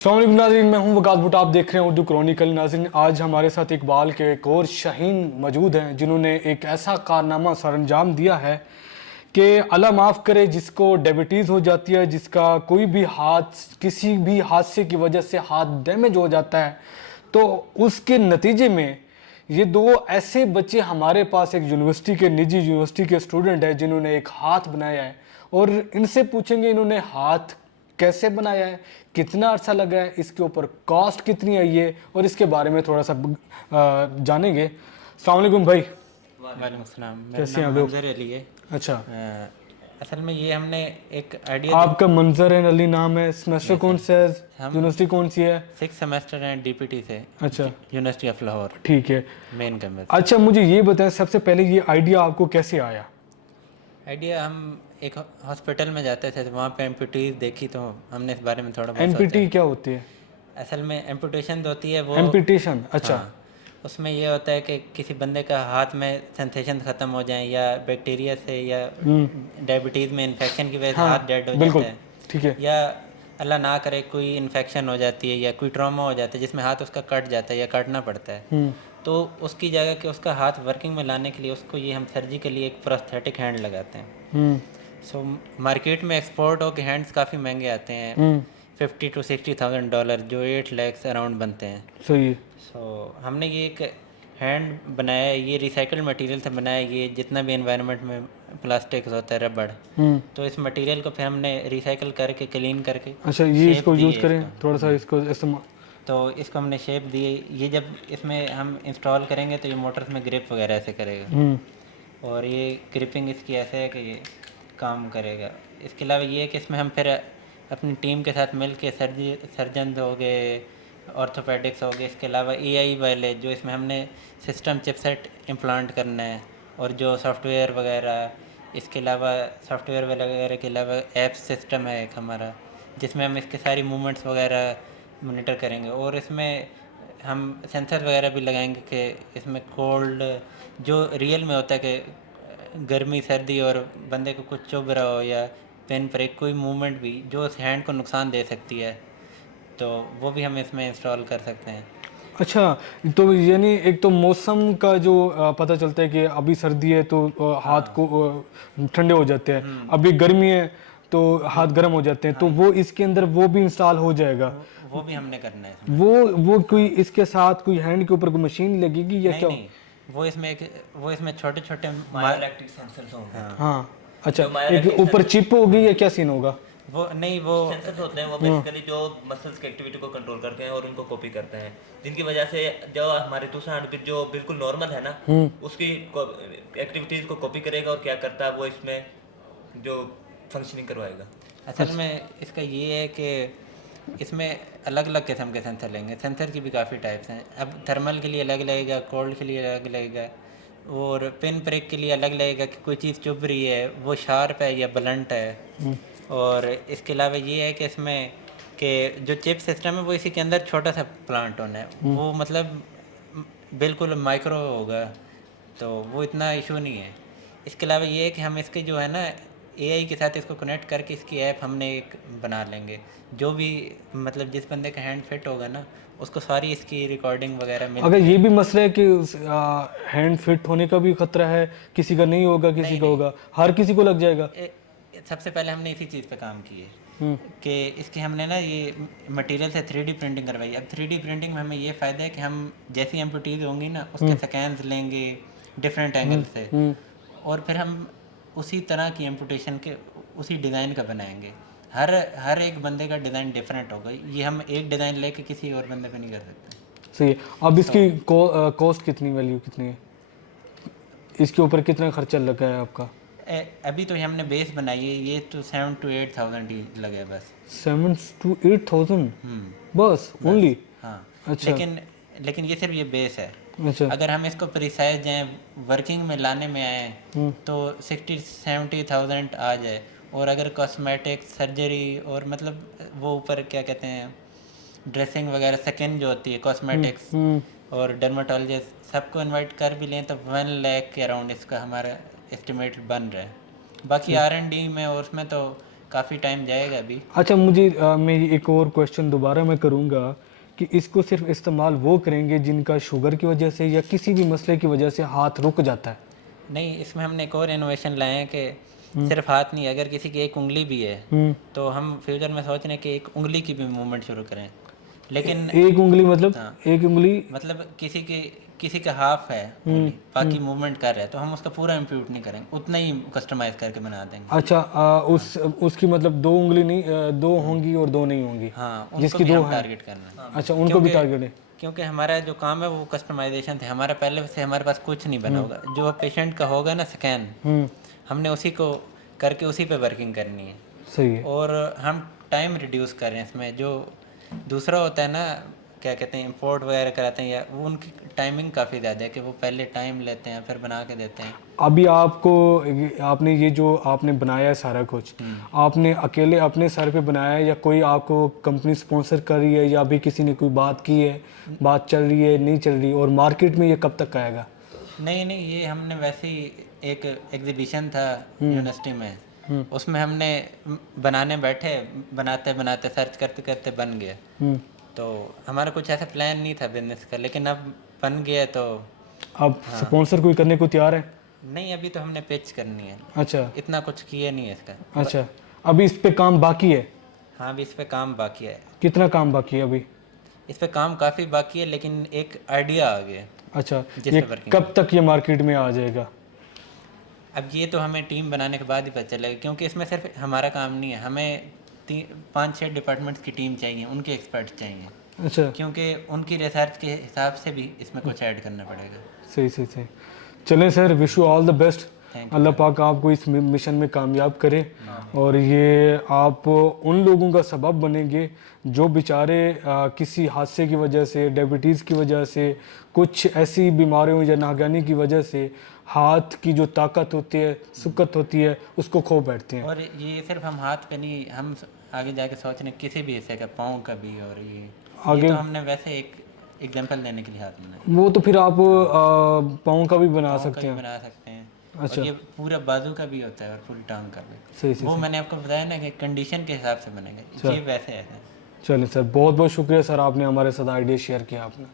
अस्सलामुअलैकुम नाज़रीन, मैं हूं वकास भुट्टो। आप देख रहे हैं उर्दू क्रॉनिकल। नाज़रीन, आज हमारे साथ इकबाल के एक और शाहीन मौजूद हैं जिन्होंने एक ऐसा कारनामा सरअंजाम दिया है कि अल्लाह माफ़ करे, जिसको डायबिटीज़ हो जाती है, जिसका कोई भी हाथ किसी भी हादसे की वजह से हाथ डैमेज हो जाता है, तो उसके नतीजे में ये दो ऐसे बच्चे हमारे पास एक यूनिवर्सिटी के निजी यूनिवर्सिटी के स्टूडेंट हैं जिन्होंने एक हाथ बनाया है। और इनसे पूछेंगे इन्होंने हाथ कैसे बनाया है, कितना अर्सा लगा है, इसके ऊपर कॉस्ट कितनी आई है और इसके बारे में थोड़ा सा जानेंगे। अस्सलाम वालेकुम भाई। वालेकुम अस्सलाम। मेरा कैसे हैं नाम आप लोग? मंजर अली है। अच्छा, असल में ये हमने एक आइडिया आपका मंजर है अली नाम है। सेमेस्टर कौन सा है? हम यूनिवर्सिटी कौन सी है? 6 सेमेस्टर हैं डीपीटी से, अच्छा, यूनिवर्सिटी ऑफ लाहौर, ठीक है। Main campus. अच्छा, मुझे ये बताएं, सबसे पहले ये आइडिया आपको कैसे आया? आइडिया हम एक हॉस्पिटल में जाते थे तो वहाँ पे एम्पुटीज देखी तो हमने इस बारे में थोड़ा बहुत सोचा। एनपीटी क्या होती है? असल में एम्पुटेशन होती है वो। एम्पिटेशन, अच्छा। हाँ, उसमें ये होता है कि किसी बंदे का हाथ में सेंसेशन ख़त्म हो जाए या बैक्टीरिया से या डायबिटीज़ में इन्फेक्शन की वजह से हाँ, हाथ डेड हो जाता बिल्कुल है, ठीक है। या अल्लाह ना करे कोई इन्फेक्शन हो जाती है या कोई ट्रॉमा हो जाता है जिसमें हाथ उसका कट जाता है या काटना पड़ता है, तो उसकी जगह के उसका हाथ वर्किंग में लाने के लिए उसको ये हम सर्जिकली एक प्रोस्थेटिक हैंड लगाते हैं। सो मार्केट में एक्सपोर्ट हो के हैंड्स काफ़ी महंगे आते हैं, $50,000 to $60,000, जो 8 lakhs अराउंड बनते हैं। सही है। सो हमने ये एक हैंड बनाया है, ये रिसाइकल्ड मटेरियल से बनाया है। ये जितना भी एनवायरनमेंट में प्लास्टिक होता है, रबड़, तो इस मटेरियल को फिर हमने रिसाइकल करके क्लीन करके अच्छा, ये शेप इसको दी यूज़ है करें इसको। थोड़ा सा, इसको इस्तेमाल। तो इसको हमने शेप दी है। ये जब इसमें हम इंस्टॉल करेंगे तो ये मोटर्स में ग्रिप वगैरह ऐसे करेगा, और ये ग्रिपिंग इसकी ऐसे है कि ये काम करेगा। इसके अलावा ये है कि इसमें हम फिर अपनी टीम के साथ मिल के सर्जन हो गए, ऑर्थोपेडिक्स हो गए, इसके अलावा एआई वाले जो इसमें हमने सिस्टम चिपसेट इम्प्लांट करना है, और जो सॉफ्टवेयर वगैरह, इसके अलावा सॉफ्टवेयर वगैरह के अलावा ऐप सिस्टम है एक हमारा, जिसमें हम इसके सारी मूवमेंट्स वगैरह मॉनिटर करेंगे, और इसमें हम सेंसर वगैरह भी लगाएंगे कि इसमें कोल्ड जो रियल में होता है कि गर्मी सर्दी और बंदे को कुछ चुभ रहा हो या पेन पर एक कोई मूवमेंट भी जो उस हैंड को नुकसान दे सकती है, तो वो भी हम इसमें इंस्टॉल कर सकते हैं। अच्छा, तो यानी एक तो मौसम का जो पता चलता है कि अभी सर्दी है तो हाथ को ठंडे हो जाते हैं, अभी गर्मी है तो हाथ गर्म हो जाते हैं, तो वो इसके अंदर वो भी इंस्टॉल हो जाएगा। वो भी हमने करना है इसमें। वो कोई इसके साथ कोई हैंड के ऊपर कोई मशीन लगेगी या नहीं क्या? नहीं, वो इसमें छोटे छोटे मायोइलेक्ट्रिक सेंसर्स होंगे। हाँ, अच्छा, जो मायोइलेक्ट्रिक एक ऊपर चिप होगी या क्या सीन होगा? वो नहीं, वो सेंसर्स होते हैं, वो बेसिकली जो मसल्स की एक्टिविटी को कंट्रोल करते हैं और उनको कॉपी करते हैं, जिनकी वजह से जो हमारे दूसरा हार्ट जो बिल्कुल नॉर्मल है ना, उसकी एक्टिविटीज को कॉपी करेगा और क्या करता है वो इसमें जो फंक्शनिंग करवाएगा। असल में इसका ये है कि इसमें अलग अलग किस्म के सेंसर लेंगे। सेंसर की भी काफ़ी टाइप्स हैं। अब थर्मल के लिए अलग लगेगा, कोल्ड के लिए अलग लगेगा, और पिन प्रिक के लिए अलग लगेगा कि कोई चीज़ चुभ रही है वो शार्प है या ब्लंट है। और इसके अलावा ये है कि इसमें कि जो चिप सिस्टम है वो इसी के अंदर छोटा सा प्लांट होना है, वो मतलब बिल्कुल माइक्रो होगा, तो वो इतना इशू नहीं है। इसके अलावा ये है कि हम इसके जो है ना एआई के साथ इसको कनेक्ट करके इसकी ऐप हमने एक बना लेंगे, जो भी मतलब जिस बंदे का हैंड फिट होगा ना उसको सारी इसकी रिकॉर्डिंग वगैरह मिल। अगर ये भी मसला है कि हैंड फिट होने का भी खतरा है, किसी का नहीं होगा, किसी का होगा, हर किसी को लग जाएगा। सबसे पहले हमने इसी चीज़ पे काम किए कि इसकी हमने ना ये मटेरियल से 3D प्रिंटिंग करवाई। अब 3D प्रिंटिंग में हमें ये फ़ायदा है कि हम जैसी एम्पुटीज होंगी ना उसके स्कैन्स लेंगे डिफरेंट एंगल से, और फिर हम उसी तरह की एम्पुटेशन के उसी डिज़ाइन का बनाएंगे। हर एक बंदे का डिज़ाइन डिफरेंट होगा, ये हम एक डिज़ाइन लेके किसी और बंदे पे नहीं कर सकते। सही है। अब इसकी कॉस्ट कितनी, वैल्यू कितनी है, इसके ऊपर कितना खर्चा लगा है आपका? अभी तो हमने बेस बनाई है, ये तो 7 to 8,000 ही लगे बस। 7 to 8,000 बस ओनली? हाँ, अच्छा, लेकिन ये सिर्फ ये बेस है। अच्छा, अगर हम इसको प्रिसाइज जाएँ वर्किंग में लाने में आए तो 60-70,000 आ जाए, और अगर कॉस्मेटिक सर्जरी और मतलब वो ऊपर क्या कहते हैं ड्रेसिंग वगैरह स्किन जो होती है कॉस्मेटिक्स और डर्माटोलॉजिस्ट सबको इनवाइट कर भी लें तो 1 लाख के अराउंड इसका हमारा एस्टिमेट बन रहा है। बाकी R&D में और उसमें तो काफ़ी टाइम जाएगा अभी। अच्छा मुझे मेरी एक और क्वेश्चन दोबारा मैं करूँगा कि इसको सिर्फ इस्तेमाल वो करेंगे जिनका शुगर की वजह से या किसी भी मसले की वजह से हाथ रुक जाता है? नहीं, इसमें हमने एक और इनोवेशन लाए हैं कि सिर्फ हाथ नहीं, अगर किसी की एक उंगली भी है तो हम फ्यूचर में सोच रहे हैं कि एक उंगली की भी मूवमेंट शुरू करें। लेकिन एक उंगली मतलब हाँ। एक उंगली मतलब किसी का हाफ है उंगली, बाकी मूवमेंट कर रहा है, तो हम उसका पूरा इम्प्यूट नहीं करेंगे, उतना ही कस्टमाइज करके बना देंगे। अच्छा उसकी मतलब दो उंगली नहीं दो होंगी और दो नहीं होंगी। हाँ, उनको जिसकी भी दो हम है। टारगेट करना है। अच्छा उनको भी टारगेट है। क्योंकि हमारा जो काम है वो कस्टमाइजेशन थे, हमारा पहले से हमारे पास कुछ नहीं बना होगा। जो पेशेंट का होगा ना स्कैन, हमने उसी को करके उसी पे वर्किंग करनी है। सही है। और हम टाइम रिड्यूस कर रहे हैं इसमें। जो दूसरा होता है ना, क्या कहते हैं, इंपोर्ट वगैरह कराते हैं, या वो उनकी टाइमिंग काफ़ी ज़्यादा है कि वो पहले टाइम लेते हैं फिर बना के देते हैं। अभी आपने ये जो आपने बनाया है सारा कुछ आपने अकेले अपने सर पे बनाया है या कोई आपको कंपनी स्पॉन्सर कर रही है या अभी किसी ने कोई बात की है, बात चल रही है नहीं चल रही, और मार्केट में ये कब तक आएगा? नहीं, ये हमने वैसे ही एक एग्जीबिशन था यूनिवर्सिटी में, उसमें हमने बनाने बैठे, बनाते बनाते सर्च करते करते बन गया। तो हमारा कुछ ऐसा प्लान नहीं था बिजनेस का, लेकिन अब बन गया तो अब स्पॉन्सर कोई करने को तैयार है? नहीं, अभी तो हमने पिच करनी है, अच्छा इतना कुछ किया नहीं है इसका। अच्छा अभी इस पे काम बाकी है? हाँ, अभी इस पे काम बाकी है। कितना काम बाकी है अभी? इस पे काम काफ़ी बाकी है, लेकिन एक आइडिया आ गया अच्छा जिस ये पे वर्किंग। कब तक ये मार्केट में आ जाएगा? अब ये तो हमें टीम बनाने के बाद ही पता चलेगा, क्योंकि इसमें सिर्फ हमारा काम नहीं है, हमें 5-6 डिपार्टमेंट्स की टीम चाहिए, उनके एक्सपर्ट चाहिए, अच्छा क्योंकि उनकी रिसर्च के हिसाब से भी इसमें कुछ ऐड करना पड़ेगा। सही सही सही। चलें sir, wish you all the best. Thank अल्लाह पाक आपको इस मिशन में कामयाब करे और ये आप उन लोगों का सबब बनेंगे जो बेचारे किसी हादसे की वजह से, डायबिटीज़ की वजह से, कुछ ऐसी बीमारियों या नागहानी की वजह से हाथ की जो ताकत होती है, सुकत होती है, उसको खो बैठते हैं। और ये सिर्फ हम हाथ पे नहीं, हम आगे जाके सोच रहे हैं किसी भी हिस्से का, पाँव का भी। और ये तो हमने वैसे एक एग्जांपल देने के लिए हाथ बनाया। वो तो फिर आप पाँव का भी बना पाँव सकते का भी हैं। बना सकते हैं। अच्छा। और ये पूरा बाजू का भी होता है और पूरी टांग का भी। सही सही वो मैंने आपको बताया ना कि कंडीशन के हिसाब से बनेगा, ये वैसे है। चलिए सर, बहुत बहुत शुक्रिया सर, आपने हमारे साथ आइडिया शेयर किया आपने।